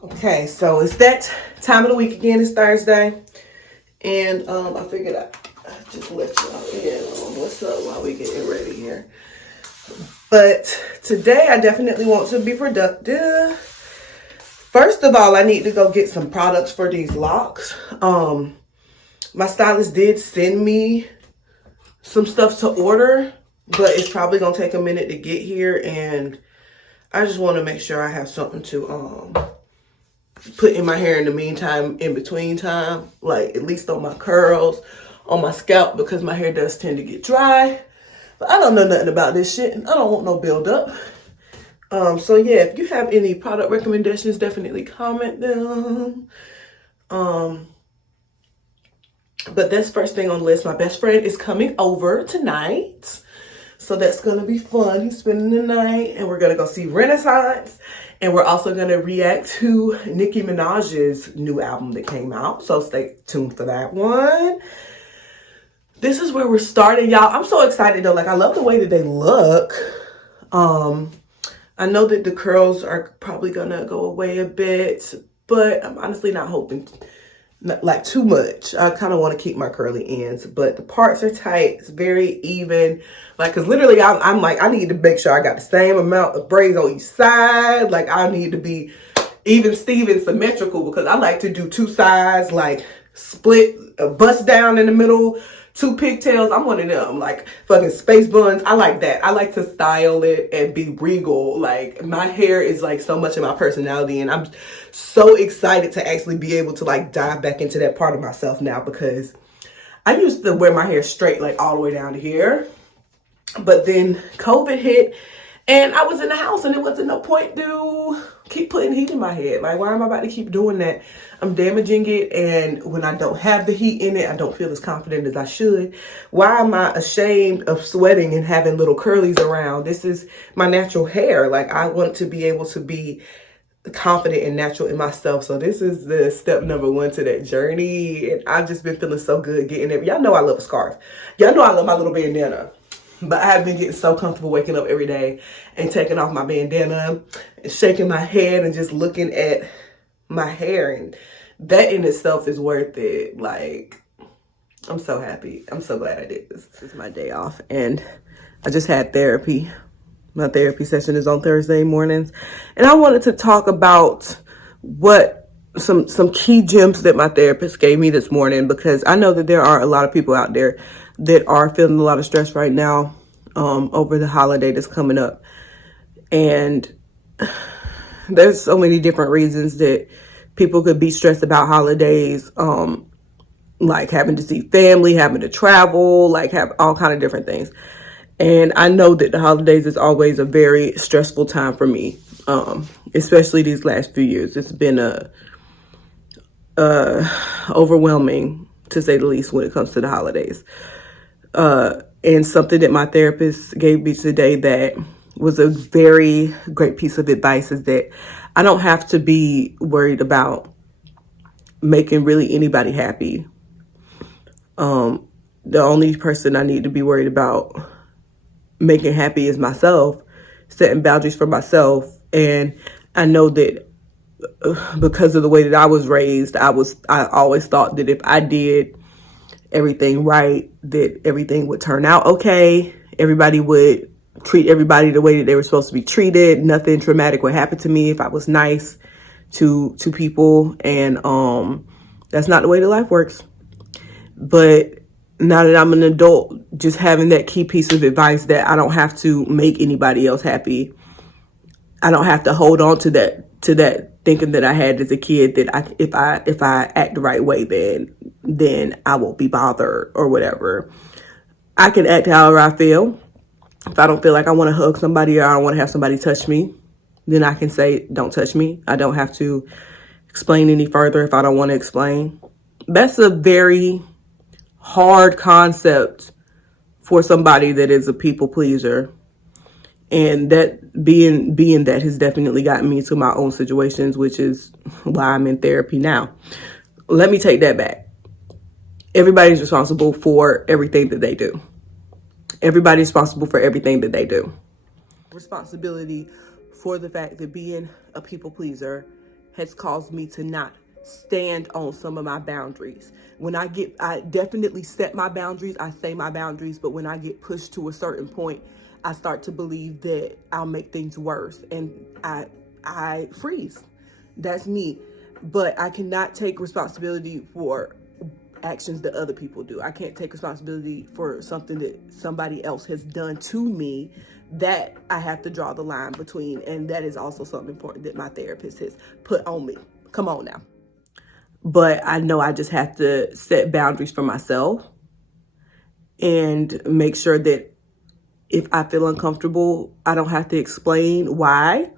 Okay, so it's that time of the week again. It's Thursday, and I figured I just let y'all in on what's up while we getting ready here. But today, I definitely want to be productive. First of all, I need to go get some products for these locks. My stylist did send me some stuff to order, but it's probably gonna take a minute to get here, and I just want to make sure I have something to put in my hair in the meantime, in between time, like at least on my curls, on my scalp, because my hair does tend to get dry. But I don't know nothing about this shit, and I don't want no buildup. So yeah, if you have any product recommendations, definitely comment them. But that's first thing on the list. My best friend is coming over tonight, so that's gonna be fun. He's spending the night, and we're gonna go see Renaissance. And we're also going to react to Nicki Minaj's new album that came out. So stay tuned for that one. This is where we're starting, y'all. I'm so excited, though. Like, I love the way that they look. I know that the curls are probably going to go away a bit. But I'm honestly not hoping like too much. I kind of want to keep my curly ends, but the parts are tight. It's very even. Like, cause literally I'm like, I need to make sure I got the same amount of braids on each side. Like, I need to be even Steven symmetrical, because I like to do two sides, like split, bust down in the middle, two pigtails. I'm one of them, like fucking space buns. I like that. I like to style it and be regal. Like, my hair is like so much of my personality, and I'm so excited to actually be able to like dive back into that part of myself now, because I used to wear my hair straight, like all the way down to here. But then COVID hit, and I was in the house, and it wasn't no point to keep putting heat in my head. Like, why am I about to keep doing that? I'm damaging it, and when I don't have the heat in it, I don't feel as confident as I should. Why am I ashamed of sweating and having little curlies around? This is my natural hair. Like, I want to be able to be confident and natural in myself. So this is the step number one to that journey, and I've just been feeling so good getting it. Y'all know I love a scarf. Y'all know I love my little bandana. But I have been getting so comfortable waking up every day and taking off my bandana and shaking my head and just looking at my hair. And that in itself is worth it. Like, I'm so happy. I'm so glad I did this. This is my day off. And I just had therapy. My therapy session is on Thursday mornings. And I wanted to talk about what some key gems that my therapist gave me this morning, because I know that there are a lot of people out there that are feeling a lot of stress right now over the holiday that's coming up. And there's so many different reasons that people could be stressed about holidays, like having to see family, having to travel, like have all kind of different things. And I know that the holidays is always a very stressful time for me, especially these last few years. It's been overwhelming, to say the least, when it comes to the holidays. And something that my therapist gave me today that was a very great piece of advice is that I don't have to be worried about making really anybody happy. The only person I need to be worried about making happy is myself, setting boundaries for myself. And I know that because of the way that I was raised, I always thought that if I did everything right, that everything would turn out okay. Everybody would treat everybody the way that they were supposed to be treated. Nothing traumatic would happen to me if I was nice to people. And that's not the way that life works. But now that I'm an adult, just having that key piece of advice that I don't have to make anybody else happy. I don't have to hold on to that thinking that I had as a kid, that if I act the right way, then I won't be bothered or whatever. I can act however I feel. If I don't feel like I want to hug somebody or I don't want to have somebody touch me, then I can say, don't touch me. I don't have to explain any further if I don't want to explain. That's a very hard concept for somebody that is a people pleaser. And that being that has definitely gotten me to my own situations, which is why I'm in therapy now. Let me take that back. Everybody's responsible for everything that they do. Everybody's responsible for everything that they do. Responsibility for the fact that being a people pleaser has caused me to not stand on some of my boundaries. I definitely set my boundaries, I say my boundaries, but when I get pushed to a certain point, I start to believe that I'll make things worse, and I freeze. That's me. But I cannot take responsibility for actions that other people do. I can't take responsibility for something that somebody else has done to me. That I have to draw the line between, and that is also something important that my therapist has put on me. Come on now. But I know I just have to set boundaries for myself and make sure that if I feel uncomfortable, I don't have to explain why.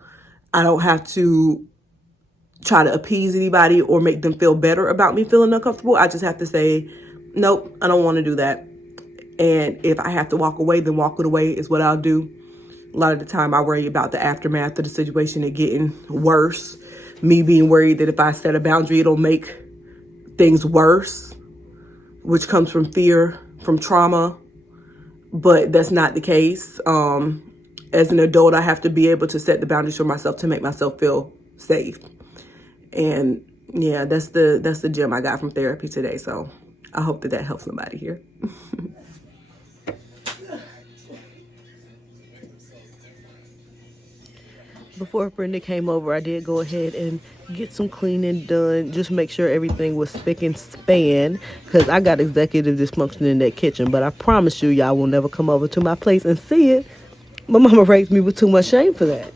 I don't have to try to appease anybody or make them feel better about me feeling uncomfortable. I just have to say, nope, I don't want to do that. And if I have to walk away, then walk away is what I'll do. A lot of the time I worry about the aftermath of the situation and getting worse. Me being worried that if I set a boundary, it'll make things worse, which comes from fear, from trauma. But that's not the case. As an adult, I have to be able to set the boundaries for myself to make myself feel safe. And yeah, that's the gem I got from therapy today. So I hope that helps somebody here. Before Brenda came over, I did go ahead and get some cleaning done. Just make sure everything was spick and span, because I got executive dysfunction in that kitchen. But I promise you, y'all will never come over to my place and see it. My mama raised me with too much shame for that.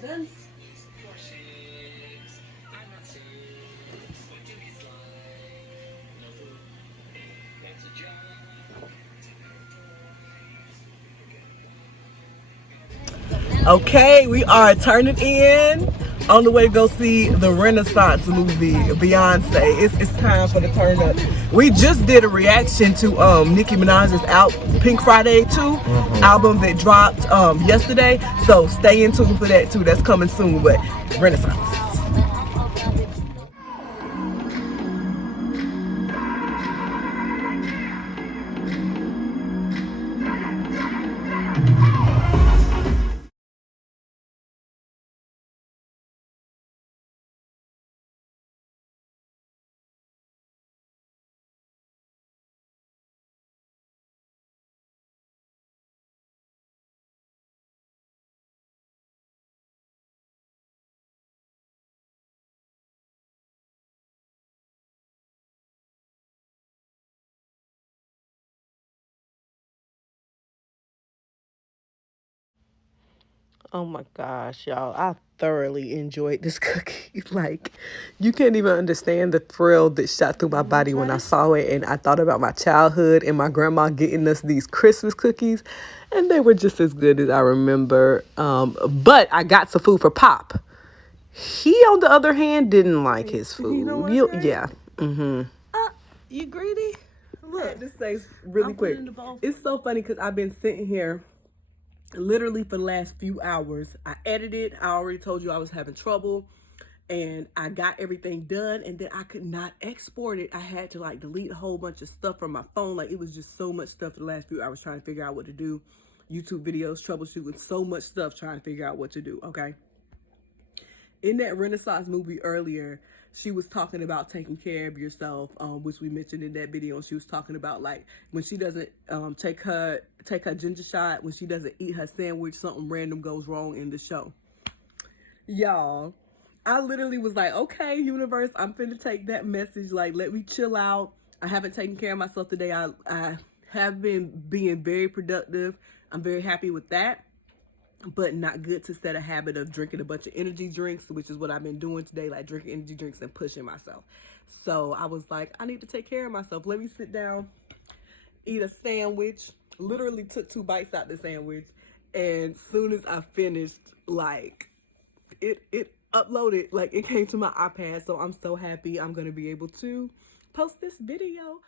Done. Okay, we are turning in on the way to go see the Renaissance movie, Beyonce. It's time for the turn up. We just did a reaction to Nicki Minaj's Pink Friday 2 album that dropped yesterday. So stay in tune for that too. That's coming soon, but Renaissance. Oh my gosh, y'all. I thoroughly enjoyed this cookie. Like, you can't even understand the thrill that shot through my body when I saw it. And I thought about my childhood and my grandma getting us these Christmas cookies. And they were just as good as I remember. But I got some food for Pop. He, on the other hand, didn't like his food. Yeah. You greedy? Look, this says really quick. It's so funny because I've been sitting here literally for the last few hours. I edited. I already told you I was having trouble, and I got everything done, and then I could not export it. I had to like delete a whole bunch of stuff from my phone. Like, it was just so much stuff for the last few hours trying to figure out what to do. YouTube videos, troubleshooting, so much stuff trying to figure out what to do. Okay. In that Renaissance movie earlier, she was talking about taking care of yourself, which we mentioned in that video. She was talking about, like, when she doesn't take her ginger shot, when she doesn't eat her sandwich, something random goes wrong in the show. Y'all, I literally was like, okay, universe, I'm finna take that message. Like, let me chill out. I haven't taken care of myself today. I have been being very productive. I'm very happy with that. But not good to set a habit of drinking a bunch of energy drinks, which is what I've been doing today, like drinking energy drinks and pushing myself. So I was like, I need to take care of myself. Let me sit down, eat a sandwich. Literally took 2 bites out the sandwich. And soon as I finished, like, it uploaded, like, it came to my iPad. So I'm so happy I'm going to be able to post this video.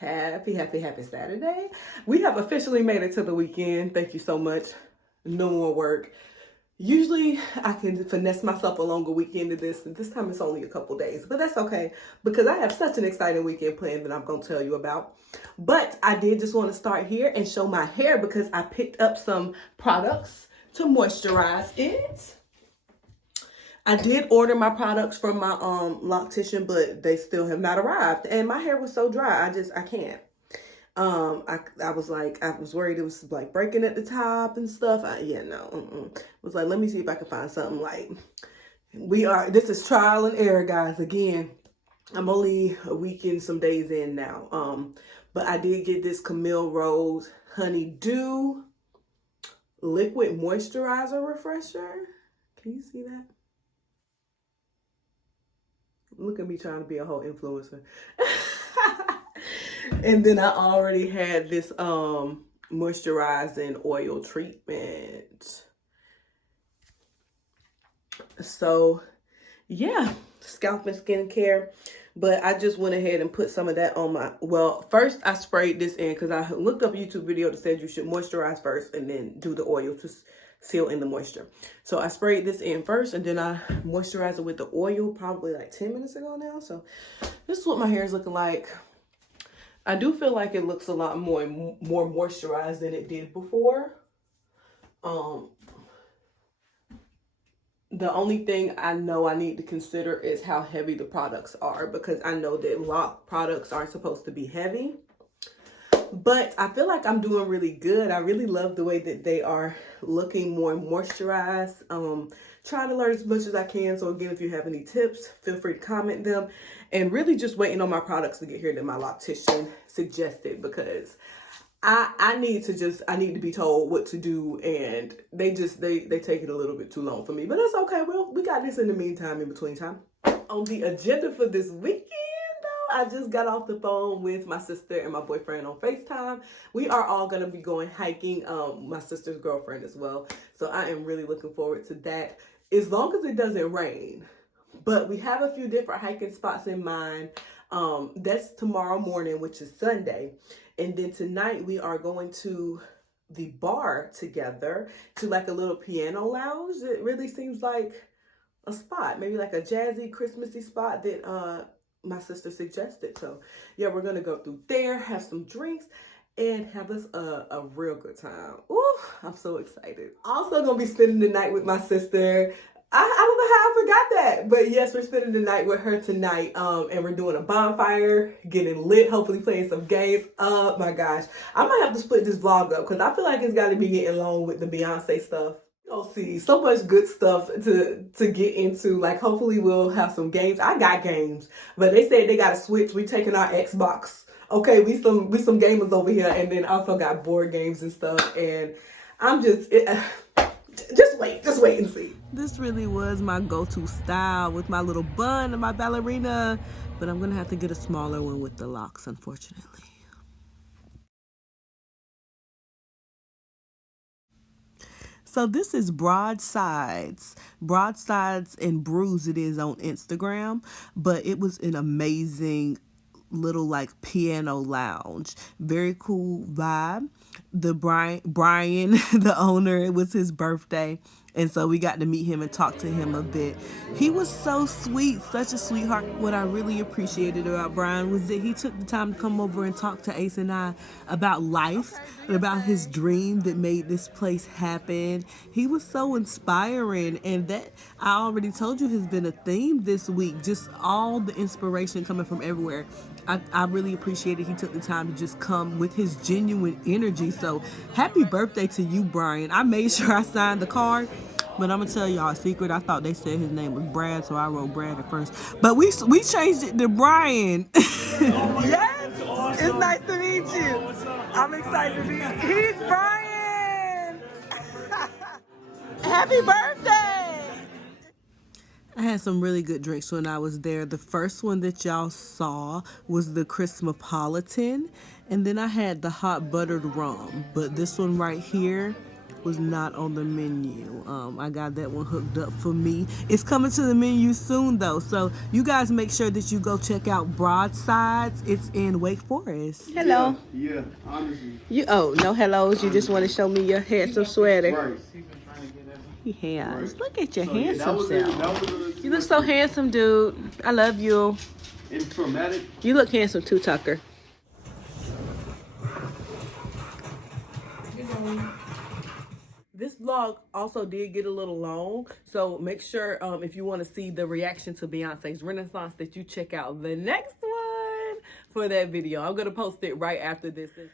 Happy Saturday. We have officially made it to the weekend. Thank you so much. No more work. Usually I can finesse myself along a weekend to this, and this time it's only a couple days, but that's okay because I have such an exciting weekend planned that I'm going to tell you about. But I did just want to start here and show my hair because I picked up some products to moisturize it. I did order my products from my loctician, but they still have not arrived, and my hair was so dry, I can't. I was like, I was worried it was like breaking at the top and stuff. Yeah, no. I was like, let me see if I can find something. Like, this is trial and error, guys. Again, I'm only a week and some days in now. But I did get this Camille Rose Honeydew Liquid Moisturizer Refresher. Can you see that? Look at me trying to be a whole influencer. And then I already had this moisturizing oil treatment. So yeah, scalp and skincare. But I just went ahead and put some of that on my, well, first I sprayed this in because I looked up a YouTube video that said you should moisturize first and then do the oil to seal in the moisture. So I sprayed this in first and then I moisturized it with the oil probably like 10 minutes ago now. So this is what my hair is looking like. I do feel like it looks a lot more moisturized than it did before. The only thing I know I need to consider is how heavy the products are, because I know that LOC products aren't supposed to be heavy. But I feel like I'm doing really good. I really love the way that they are looking more moisturized. Trying to learn as much as I can. So again, if you have any tips, feel free to comment them. And really just waiting on my products to get here that my loctician suggested, because I need to be told what to do, and they take it a little bit too long for me. But it's okay. Well, we got this in the meantime, in between time. On the agenda for this weekend, I just got off the phone with my sister and my boyfriend on FaceTime. We are all going to be going hiking, my sister's girlfriend as well. So I am really looking forward to that, as long as it doesn't rain. But we have a few different hiking spots in mind. That's tomorrow morning, which is Sunday. And then tonight we are going to the bar together, to like a little piano lounge. It really seems like a spot, maybe like a jazzy, Christmassy spot that my sister suggested. So yeah, we're gonna go through there, have some drinks, and have us a real good time. Ooh, I'm so excited. Also gonna be spending the night with my sister. I don't know how I forgot that, but yes, we're spending the night with her tonight, and we're doing a bonfire, getting lit, hopefully playing some games. Oh my gosh, I might have to split this vlog up because I feel like it's got to be getting long with the Beyonce stuff. You'll see so much good stuff to get into. Like, hopefully we'll have some games. I got games, but they said they got to switch. We taking our Xbox. Okay, we some gamers over here, and then also got board games and stuff. And I'm just wait and see. This really was my go-to style with my little bun and my ballerina, but I'm gonna have to get a smaller one with the locks, unfortunately. So this is Broadsides. Broadsides and Brews it is on Instagram, but it was an amazing little like piano lounge. Very cool vibe. The Brian, the owner, it was his birthday. And so we got to meet him and talk to him a bit. He was so sweet, such a sweetheart. What I really appreciated about Brian was that he took the time to come over and talk to Ace and I about life, and about his dream that made this place happen. He was so inspiring, and that, I already told you, has been a theme this week. Just all the inspiration coming from everywhere. I really appreciated he took the time to just come with his genuine energy. So happy birthday to you, Brian. I made sure I signed the card, but I'm gonna tell y'all a secret. I thought they said his name was Brad, so I wrote Brad at first. But we changed it to Brian. Yes, it's nice to meet you. I'm excited to meet you. He's Brian. Happy birthday. I had some really good drinks when I was there. The first one that y'all saw was the Cosmopolitan, and then I had the hot buttered rum. But this one right here was not on the menu. I got that one hooked up for me. It's coming to the menu soon though, so you guys make sure that you go check out Broadsides. It's in Wake Forest. Hello. Yeah, honestly. You no hellos. You just want to show me your handsome sweater. Right. He has. Right. Look at your handsome self. You look so handsome, dude. I love you. And traumatic. You look handsome too, Tucker. This vlog also did get a little long, so make sure if you want to see the reaction to Beyonce's Renaissance that you check out the next one for that video. I'm going to post it right after this. It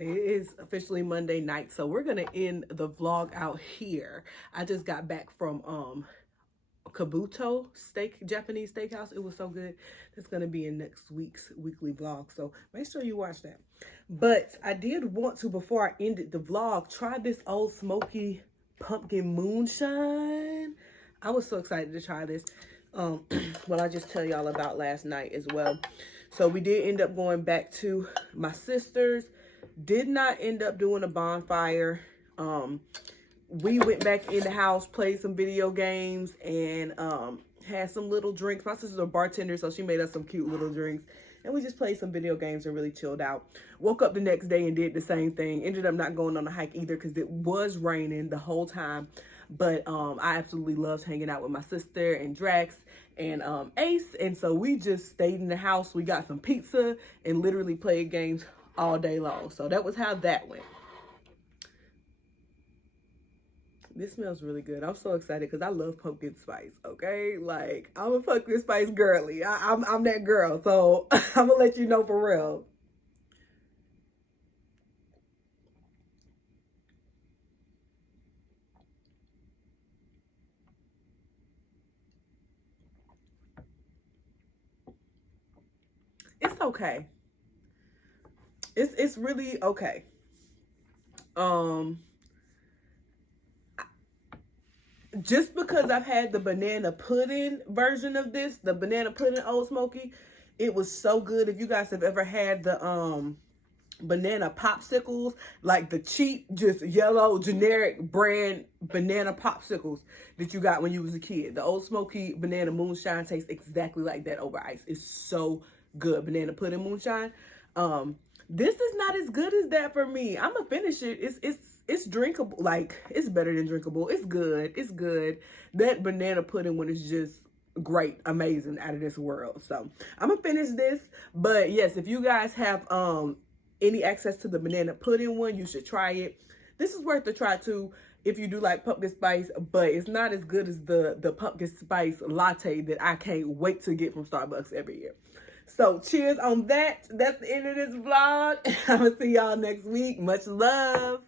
is officially Monday night, so we're going to end the vlog out here. I just got back from Kabuto Japanese steakhouse. It was so good. It's going to be in next week's weekly vlog, so make sure you watch that. But I did want to, before I ended the vlog, try this Old Smoky pumpkin moonshine. I was so excited to try this. Well, I'll just tell y'all about last night as well. So we did end up going back to my sister's. Did not end up doing a bonfire. We went back in the house, played some video games, and had some little drinks. My sister's a bartender, so she made us some cute little drinks. And we just played some video games and really chilled out. Woke up the next day and did the same thing. Ended up not going on a hike either because it was raining the whole time. But I absolutely loved hanging out with my sister and Drax and Ace. And so we just stayed in the house. We got some pizza and literally played games all day long. So that was how that went. This smells really good. I'm so excited because I love pumpkin spice, okay? Like, I'm a pumpkin spice girly. I'm that girl. So I'm going to let you know for real. It's okay. It's really okay. Just because I've had the banana pudding version of this, the banana pudding Old Smoky, it was so good. If you guys have ever had the banana popsicles, like the cheap, just yellow, generic brand banana popsicles that you got when you was a kid. The Old Smoky banana moonshine tastes exactly like that over ice. It's so good. Banana pudding moonshine. This is not as good as that for me. I'm gonna finish it. It's drinkable. Like, it's better than drinkable. It's good. It's good. That banana pudding one is just great, amazing, out of this world. So I'm gonna finish this. But yes, if you guys have any access to the banana pudding one, you should try it. This is worth the try too if you do like pumpkin spice, but it's not as good as the pumpkin spice latte that I can't wait to get from Starbucks every year. So cheers on that. That's the end of this vlog. I'm gonna see y'all next week. Much love.